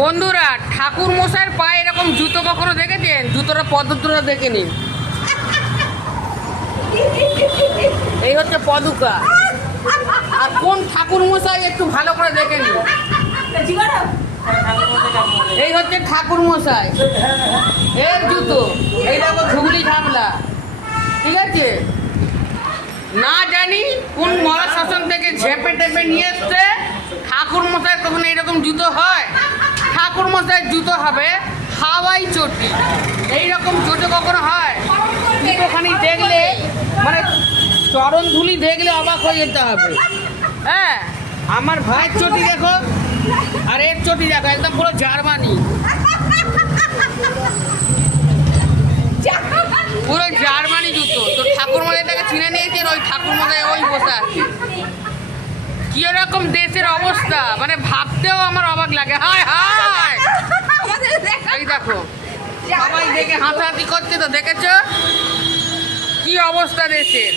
বন্ধুরা, ঠাকুর মশাইয়ের পায়ে এরকম জুতো কখনো দেখেছেন? জুতোটা পদ্ধতিটা দেখে নিন। এই হচ্ছে পদুকা। আর কোন ঠাকুর মশাই একটু ভালো করে দেখে নিন। এই হচ্ছে ঠাকুর মশাই, এর জুতো। এই দেখো ঝুগলি ঝামলা, ঠিক আছে? না জানি কোন মরা শাসন থেকে ঝেপে টেপে নিয়ে এসছে। ঠাকুর মশাই কখনো এইরকম জুতো হয়? ঠাকুর মশাইয়ের জুতো হবে হাওয়াই চটি। এইরকম জুতো কখনো হয়? জুতোখানি দেখলে মানে চরণ ধুলি দেখলে অবাক হয়ে যেতে হবে। হ্যাঁ, আমার ভাইয়ের চটি দেখো, আর এর চটি দেখো, একদম পুরো জার্মানি, পুরো জার্মানি জুতো। তো ঠাকুর মশাইটাকে চিনে নিয়েছেন, ওই ঠাকুর মশাই ওই বসে আছে। কি রকম দেশের অবস্থা, মানে ভাবতেও আমার অবাক লাগে। হায় হায়, এই দেখো সবাই দেখে হাসাহাসি করছে, তো দেখেছো কি অবস্থা দেশের।